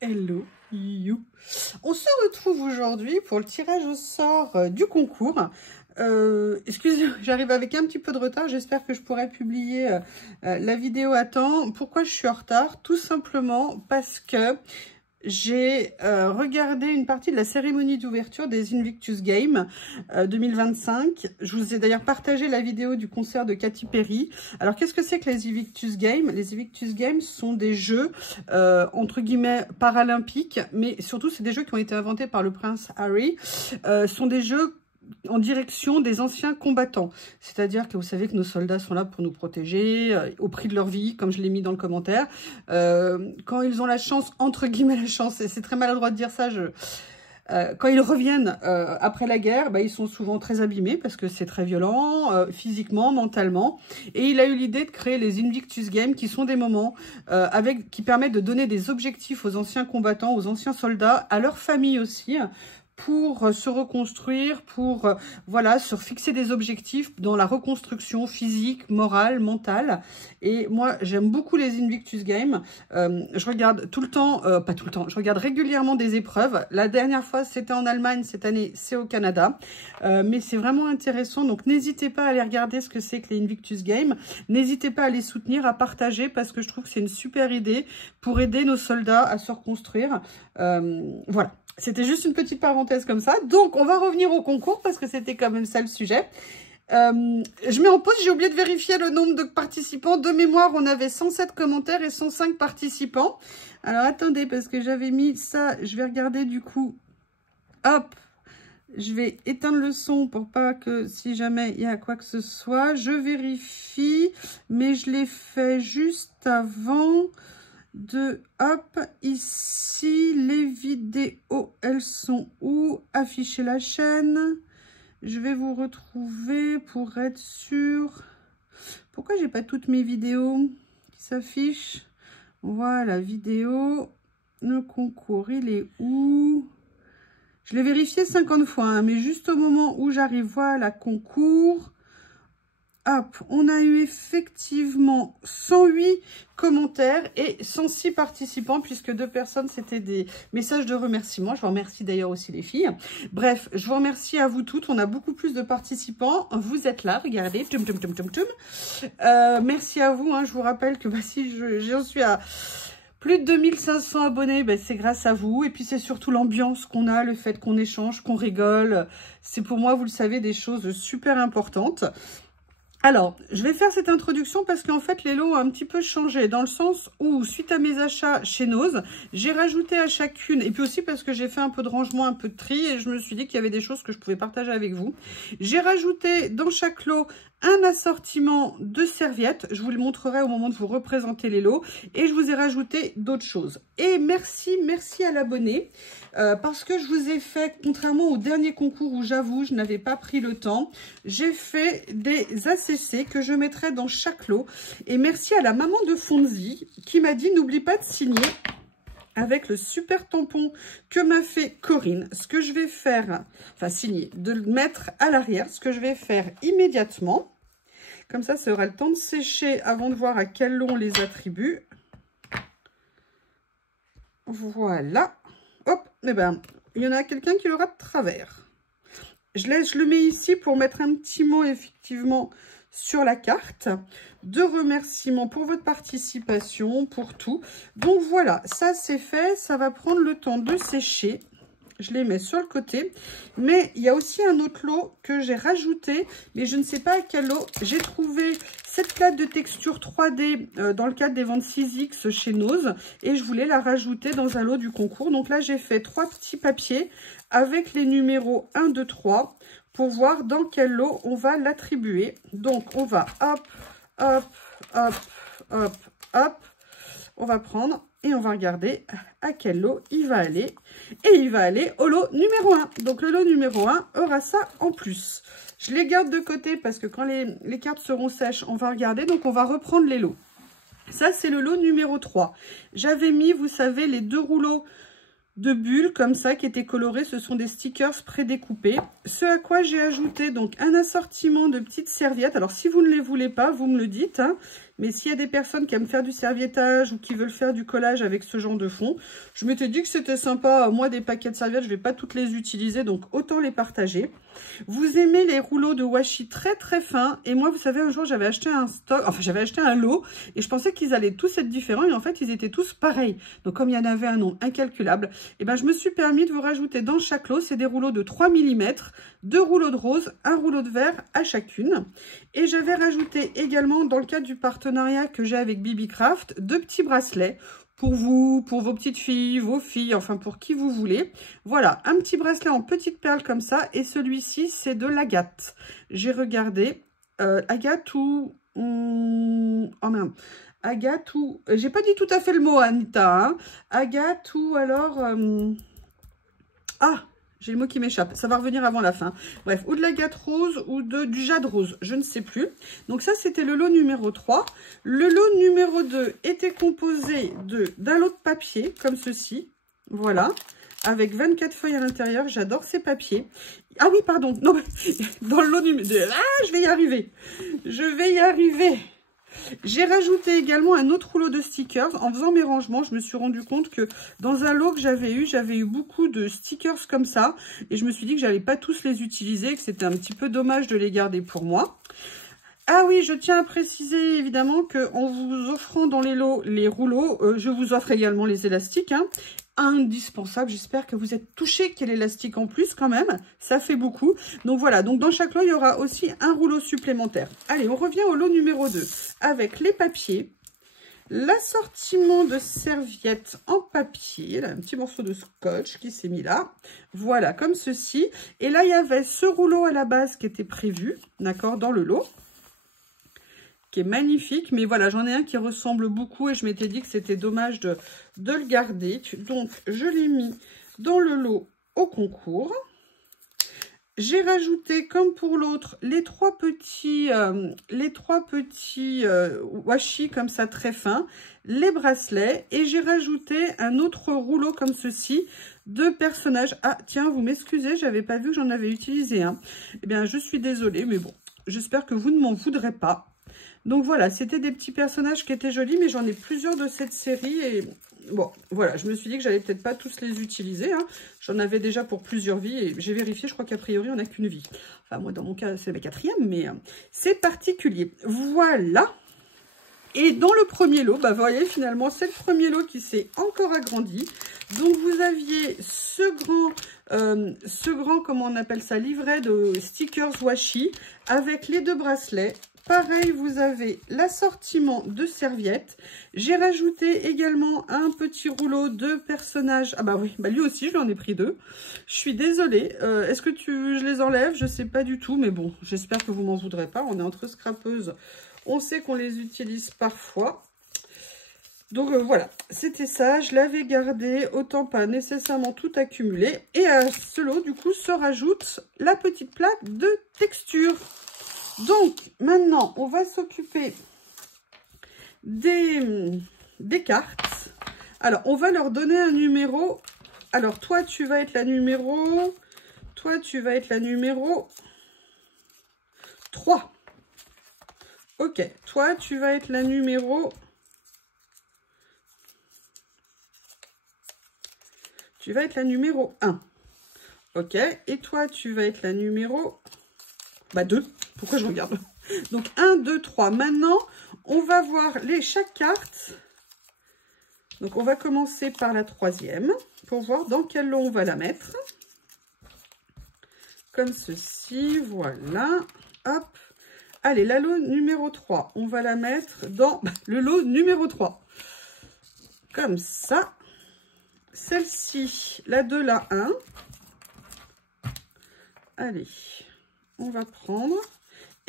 Hello you. On se retrouve aujourd'hui pour le tirage au sort du concours. Excusez-moi, j'arrive avec un petit peu de retard. J'espère que je pourrai publier la vidéo à temps. Pourquoi je suis en retard? Tout simplement parce que j'ai regardé une partie de la cérémonie d'ouverture des Invictus Games 2025. Je vous ai d'ailleurs partagé la vidéo du concert de Katy Perry. Alors, qu'est-ce que c'est que les Invictus Games? Les Invictus Games sont des jeux, entre guillemets, paralympiques, mais surtout, c'est des jeux qui ont été inventés par le prince Harry. Sont des jeux en direction des anciens combattants. C'est-à-dire que vous savez que nos soldats sont là pour nous protéger, au prix de leur vie, comme je l'ai mis dans le commentaire. Quand ils ont la chance, entre guillemets la chance, et c'est très maladroit de dire ça, quand ils reviennent après la guerre, ils sont souvent très abîmés parce que c'est très violent, physiquement, mentalement. Et il a eu l'idée de créer les Invictus Games, qui sont des moments qui permettent de donner des objectifs aux anciens combattants, aux anciens soldats, à leurs familles aussi, pour se reconstruire, pour voilà, se fixer des objectifs dans la reconstruction physique, morale, mentale. Et moi, j'aime beaucoup les Invictus Games. Je regarde tout le temps, pas tout le temps, je regarde régulièrement des épreuves. La dernière fois, c'était en Allemagne, cette année, c'est au Canada. Mais c'est vraiment intéressant, donc n'hésitez pas à aller regarder ce que c'est que les Invictus Games. N'hésitez pas à les soutenir, à partager, parce que je trouve que c'est une super idée pour aider nos soldats à se reconstruire. Voilà. C'était juste une petite parenthèse comme ça. Donc, on va revenir au concours parce que c'était quand même ça le sujet. Je mets en pause, j'ai oublié de vérifier le nombre de participants. De mémoire, on avait 107 commentaires et 105 participants. Alors, attendez, parce que j'avais mis ça. Je vais regarder du coup. Hop, je vais éteindre le son pour pas que si jamais il y a quoi que ce soit. Je vérifie, mais je l'ai fait juste avant de... Hop, ici, les vidéos, elles sont où? Afficher la chaîne. Je vais vous retrouver pour être sûr. Pourquoi j'ai pas toutes mes vidéos qui s'affichent? Voilà, vidéo. Le concours, il est où? Je l'ai vérifié 50 fois, hein, mais juste au moment où j'arrive, voilà, concours. Hop, on a eu effectivement 108 commentaires et 106 participants, puisque 2 personnes, c'était des messages de remerciement. Je vous remercie d'ailleurs aussi les filles. Bref, je vous remercie à vous toutes. On a beaucoup plus de participants. Vous êtes là, regardez. Merci à vous. Hein. Je vous rappelle que si j'en suis à... plus de 2500 abonnés, c'est grâce à vous. Et puis, c'est surtout l'ambiance qu'on a, le fait qu'on échange, qu'on rigole. C'est pour moi, vous le savez, des choses super importantes. Alors, je vais faire cette introduction parce qu'en fait, les lots ont un petit peu changé dans le sens où, suite à mes achats chez Nose, j'ai rajouté à chacune, et puis aussi parce que j'ai fait un peu de rangement, un peu de tri, et je me suis dit qu'il y avait des choses que je pouvais partager avec vous. J'ai rajouté dans chaque lot un assortiment de serviettes. Je vous le montrerai au moment de vous représenter les lots. Et je vous ai rajouté d'autres choses. Et merci à l'abonné. Parce que je vous ai fait, contrairement au dernier concours où j'avoue, je n'avais pas pris le temps, j'ai fait des ACC que je mettrai dans chaque lot. Et merci à la maman de Fonzie qui m'a dit, n'oublie pas de signer avec le super tampon que m'a fait Corinne. Ce que je vais faire, enfin signer, de le mettre à l'arrière, ce que je vais faire immédiatement. Comme ça aura le temps de sécher avant de voir à quel lot on les attribue. Voilà. Hop, et il y en a quelqu'un qui l'aura de travers. Je le mets ici pour mettre un petit mot effectivement sur la carte de remerciement pour votre participation, pour tout. Donc voilà, ça c'est fait, ça va prendre le temps de sécher. Je les mets sur le côté, mais il y a aussi un autre lot que j'ai rajouté, mais je ne sais pas à quel lot. J'ai trouvé cette plaque de texture 3D dans le cadre des ventes 6X chez Nose, et je voulais la rajouter dans un lot du concours. Donc là, j'ai fait 3 petits papiers avec les numéros 1, 2, 3 pour voir dans quel lot on va l'attribuer. Donc, on va hop, hop, hop, hop, hop. On va prendre et on va regarder à quel lot il va aller. Et il va aller au lot numéro 1. Donc, le lot numéro 1 aura ça en plus. Je les garde de côté parce que quand les cartes seront sèches, on va regarder. Donc, on va reprendre les lots. Ça, c'est le lot numéro 3. J'avais mis, vous savez, les 2 rouleaux de bulles comme ça qui étaient colorés. Ce sont des stickers prédécoupés. Ce à quoi j'ai ajouté donc un assortiment de petites serviettes. Alors, si vous ne les voulez pas, vous me le dites, hein. Mais s'il y a des personnes qui aiment faire du serviettage ou qui veulent faire du collage avec ce genre de fond, je m'étais dit que c'était sympa. Moi, des paquets de serviettes, je ne vais pas toutes les utiliser, donc autant les partager. Vous aimez les rouleaux de washi très très fins. Et moi, vous savez, un jour, j'avais acheté un stock, enfin, j'avais acheté un lot et je pensais qu'ils allaient tous être différents. Et en fait, ils étaient tous pareils. Donc, comme il y en avait un nombre incalculable, et ben, je me suis permis de vous rajouter dans chaque lot, c'est des rouleaux de 3 mm, 2 rouleaux de rose, un rouleau de vert à chacune. Et j'avais rajouté également, dans le cadre du partenariat que j'ai avec Bibi Craft, 2 petits bracelets pour vous, pour vos petites filles, vos filles, enfin pour qui vous voulez. Voilà, un petit bracelet en petites perles comme ça. Et celui-ci, c'est de l'agate. J'ai regardé. Agate ou... oh merde. Agate ou... J'ai pas dit tout à fait le mot, Anita. Hein. Agate ou alors... Ah, j'ai le mot qui m'échappe. Ça va revenir avant la fin. Bref, ou de l'agate rose ou du jade rose. Je ne sais plus. Donc ça, c'était le lot numéro 3. Le lot numéro 2 était composé d'un lot de papier, comme ceci. Voilà. Avec 24 feuilles à l'intérieur. J'adore ces papiers. Ah oui, pardon. Non, dans le lot numéro 2. Ah, je vais y arriver. Je vais y arriver. J'ai rajouté également un autre rouleau de stickers. En faisant mes rangements, je me suis rendu compte que dans un lot que j'avais eu beaucoup de stickers comme ça. Et je me suis dit que j'allais pas tous les utiliser, que c'était un petit peu dommage de les garder pour moi. Ah oui, je tiens à préciser évidemment qu'en vous offrant dans les lots les rouleaux, je vous offre également les élastiques. Hein. Indispensable, j'espère que vous êtes touchés qu'il y ait l'élastique en plus quand même, ça fait beaucoup. Donc voilà, donc dans chaque lot, il y aura aussi un rouleau supplémentaire. Allez, on revient au lot numéro 2 avec les papiers, l'assortiment de serviettes en papier, là, un petit morceau de scotch qui s'est mis là, voilà, comme ceci. Et là, il y avait ce rouleau à la base qui était prévu, d'accord, dans le lot, qui est magnifique, mais voilà, j'en ai un qui ressemble beaucoup et je m'étais dit que c'était dommage de le garder. Donc, je l'ai mis dans le lot au concours. J'ai rajouté, comme pour l'autre, les trois petits washi comme ça, très fins, les bracelets, et j'ai rajouté un autre rouleau comme ceci, de personnages. Ah, tiens, vous m'excusez, j'avais pas vu que j'en avais utilisé un. Eh bien, je suis désolée, mais bon, j'espère que vous ne m'en voudrez pas. Donc voilà, c'était des petits personnages qui étaient jolis, mais j'en ai plusieurs de cette série et bon, voilà, je me suis dit que j'allais peut-être pas tous les utiliser. Hein. J'en avais déjà pour plusieurs vies et j'ai vérifié, je crois qu'a priori, on n'a qu'une vie. Enfin, moi, dans mon cas, c'est ma 4e, mais c'est particulier. Voilà. Et dans le premier lot, bah, vous voyez, finalement, c'est le premier lot qui s'est encore agrandi. Donc, vous aviez ce grand, comment on appelle ça, livret de stickers washi avec les 2 bracelets. Pareil, vous avez l'assortiment de serviettes. J'ai rajouté également un petit rouleau de personnages. Ah bah oui, bah lui aussi, je lui en ai pris 2. Je suis désolée. Est-ce que je les enlève? Je sais pas du tout, mais bon, j'espère que vous m'en voudrez pas. On est entre scrapeuses. On sait qu'on les utilise parfois. Donc voilà, c'était ça. Je l'avais gardé, autant pas nécessairement tout accumulé. Et à ce lot, du coup, se rajoute la petite plaque de texture. Donc, maintenant, on va s'occuper des cartes. Alors, on va leur donner un numéro. Alors, toi, tu vas être la numéro... Toi, tu vas être la numéro 3. Ok. Toi, tu vas être la numéro... Tu vas être la numéro 1. Ok. Et toi, tu vas être la numéro... Bah 2. Pourquoi je regarde? Donc 1, 2, 3. Maintenant, on va voir chaque carte. Donc on va commencer par la 3e pour voir dans quel lot on va la mettre. Comme ceci, voilà. Hop. Allez, la lot numéro 3, on va la mettre dans le lot numéro 3. Comme ça. Celle-ci, la 2, la 1. Allez, on va prendre...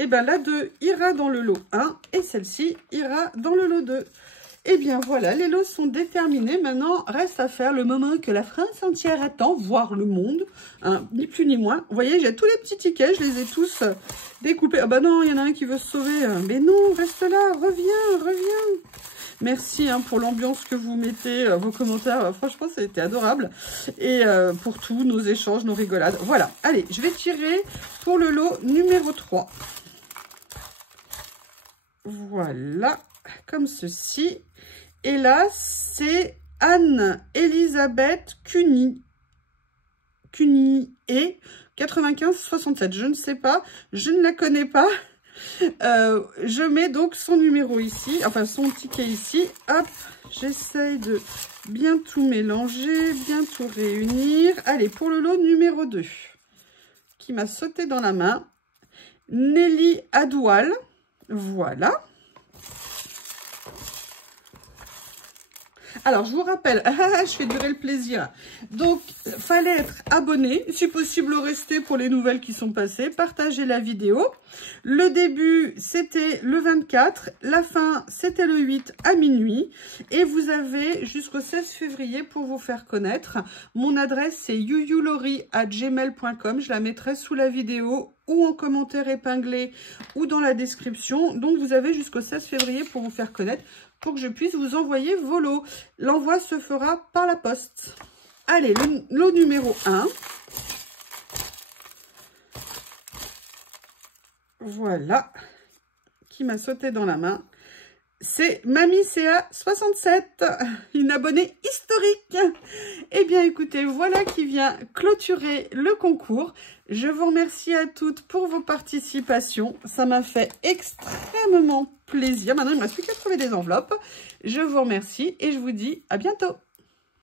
Et bien, la 2 ira dans le lot 1 et celle-ci ira dans le lot 2. Et bien, voilà, les lots sont déterminés. Maintenant, reste à faire le moment que la France entière attend, voire le monde, hein, ni plus ni moins. Vous voyez, j'ai tous les petits tickets, je les ai tous découpés. Ah bah non, il y en a un qui veut se sauver. Mais non, reste là, reviens, reviens. Merci hein, pour l'ambiance que vous mettez, vos commentaires. Franchement, ça a été adorable. Et pour tous nos échanges, nos rigolades. Voilà, allez, je vais tirer pour le lot numéro 3. Voilà, comme ceci. Et là, c'est Anne-Elisabeth Cuny et 95-67. Je ne sais pas, je ne la connais pas. Je mets donc son numéro ici, enfin son ticket ici. Hop, j'essaye de bien tout mélanger, bien tout réunir. Allez, pour le lot numéro 2, qui m'a sauté dans la main, Nelly Adoual. Voilà. Alors, je vous rappelle, je fais durer le plaisir. Donc, fallait être abonné, si possible rester pour les nouvelles qui sont passées, partager la vidéo. Le début, c'était le 24, la fin, c'était le 8 à minuit. Et vous avez jusqu'au 16 février pour vous faire connaître. Mon adresse, c'est youyulori@gmail.com. Je la mettrai sous la vidéo ou en commentaire épinglé ou dans la description. Donc, vous avez jusqu'au 16 février pour vous faire connaître, pour que je puisse vous envoyer vos lots. L'envoi se fera par la poste. Allez, le lot numéro 1. Voilà, qui m'a sauté dans la main. C'est Mamie CA67, une abonnée historique. Eh bien, écoutez, voilà qui vient clôturer le concours. Je vous remercie à toutes pour vos participations. Ça m'a fait extrêmement plaisir. Maintenant, il ne me reste plus qu'à trouver des enveloppes. Je vous remercie et je vous dis à bientôt.